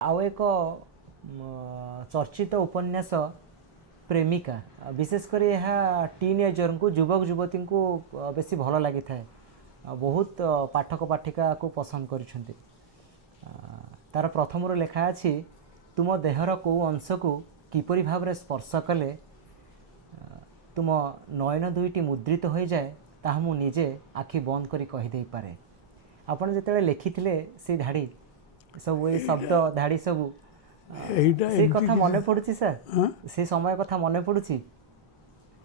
आउ एक चर्चित उपन्यास प्रेमिका विशेषकर यह टीन एजर को युवक युवती को बेसी भल लगी था बहुत पाठक पाठिका को पसंद कर तार प्रथम लेखा अच्छी तुम देहर कौ अंश को किपरि भाव रे स्पर्श कले तुम नयन दुईटी मुद्रित हो जाए ताहा मु निजे आखि बंद करी कहीदे पारे आपन जेतेबेले लिखिथिले से धाड़ी सब ये शब्द धाड़ी सब से कथा मन पड़ुची सर से समय कथा मन पड़ुची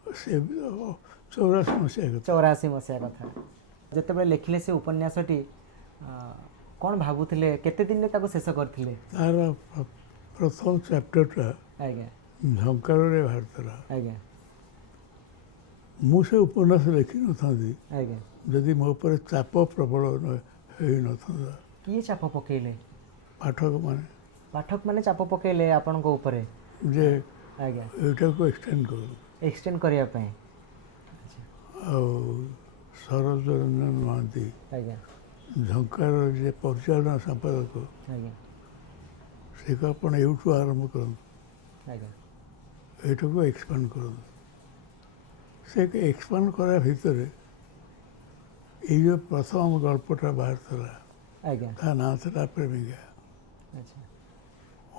84 मसीहा कथा जेतेबेले लिखिले से उपन्यासटी कौन भाबुथिले केते दिन रे ताको शेष करथिले तार प्रथम चैप्टरटा आज्ञा झंकार रे बाहरतला आज्ञा मु से उपन्यास लिखि न थांदी आज्ञा जदि मो पर चाप प्रबल होई न थांदा किए चाप पकेले पाठक माने चाप पकेले आपन को ऊपर जे आज्ञा एटा को एक्सटेंड करिया पय आ सरज रंजन महांती आज्ञा झंकार जे परिचालना संपादक आज्ञा से को अपन एठू आरंभ करन आज्ञा एटा को एक्सपेंड करन से के एक्सपेंड करा भीतर ये जो प्रथम गल्पटा बाहर थला आज्ञा ता ना था प्रेमिका अच्छा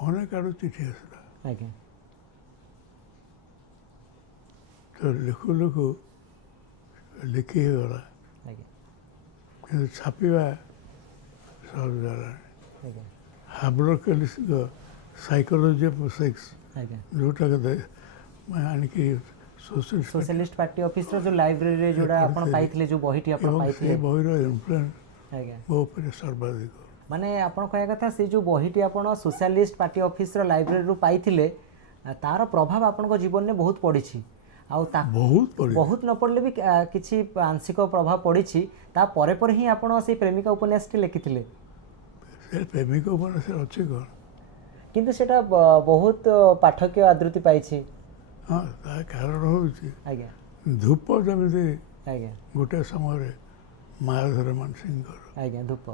अनेक आड़ चिठी आसला आज्ञा तो लिखु लिखु लिखि गला आज्ञा कि छापा सहज गला आज्ञा हाब्लर कैलिस साइकोलॉजी ऑफ सेक्स आज्ञा जोटा मैं आणिकी सोशलिस्ट पार्टी ऑफिस रो जो लाइब्रेरी रे जोडा आपण पाइथिले जो बहिटी आपण पाइथिले बहिर इन्फ्लुएंस आज्ञा मो पर सर्वाधिक माने आपण कहया कथा से जो बहिटी आपण सोशलिस्ट पार्टी ऑफिस रो लाइब्रेरी रो पाइथिले तार प्रभाव आपण को जीवन में बहुत पड़िछि आउ ता बहुत न पड़ले भी किछि आंशिक प्रभाव पड़िछि ता परे पर ही आपण से प्रेमिका उपन्यास टी लिखिथिले से प्रेमिका उपन्यास अछि कोन किंतु सेटा बहुत पाठकीय आदृति पाइछि हाँ ता कारण होछि आज्ञा धूप जमिति आज्ञा गोटे समय मायाधर मानसिंह आज्ञा धूप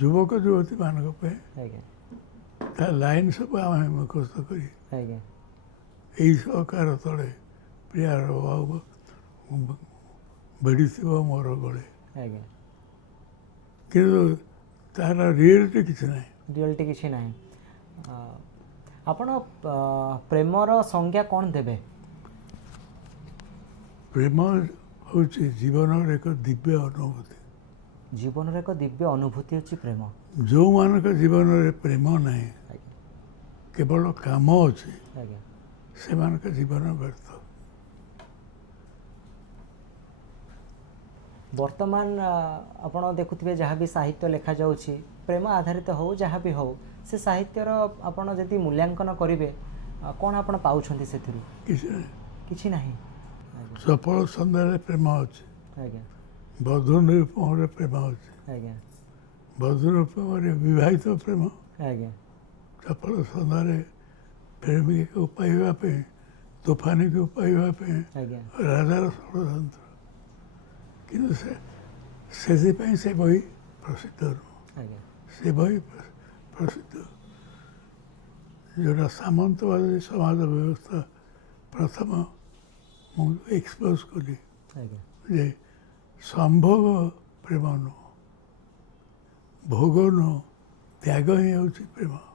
युवक युवती मान आज्ञा ता लाइन सब आम मुखस्त करी आज्ञा यही सहकार तले प्रियार भाव बढ़ी मोर गले आज्ञा कि तार रियलिटी किसी ना रियलिटी किछि नाही आपण प्रेमर संज्ञा कौन देबे प्रेम हूँ जीवन एक दिव्य अनुभूति जीवन एक दिव्य अनुभूति होची प्रेम जो मान जीवन में प्रेम ना केवल काम अच्छे आज्ञा से मान जीवन व्यर्थ वर्तमान आपण देखुथिबे जहाँ भी साहित्य लेखा जाउछि प्रेम आधारित हो जहाँ भी हो से साहित्यर आपण जदि मूल्यांकन करिवे कौन आपण पाउछंती सेथिरु किछि नाही सफल संध्यारे प्रेम अच्छे आज्ञा बधु निरूपम प्रेम अच्छे आज्ञा बधु निरूपम विवाहित प्रेम आज्ञा सफल संध्यारे प्रेमिका को पाइबा तूफानी को पाइबा आज्ञा राजार षड्यंत्र किंतु से बही प्रसिद्ध आज्ञा से बही प्रसिद्ध जोटा सामंतवादी समाज व्यवस्था प्रथम मुझे एक्सपोज कली आज्ञा जे संभोग प्रेम नु भोग नु त्याग ही हूँ प्रेम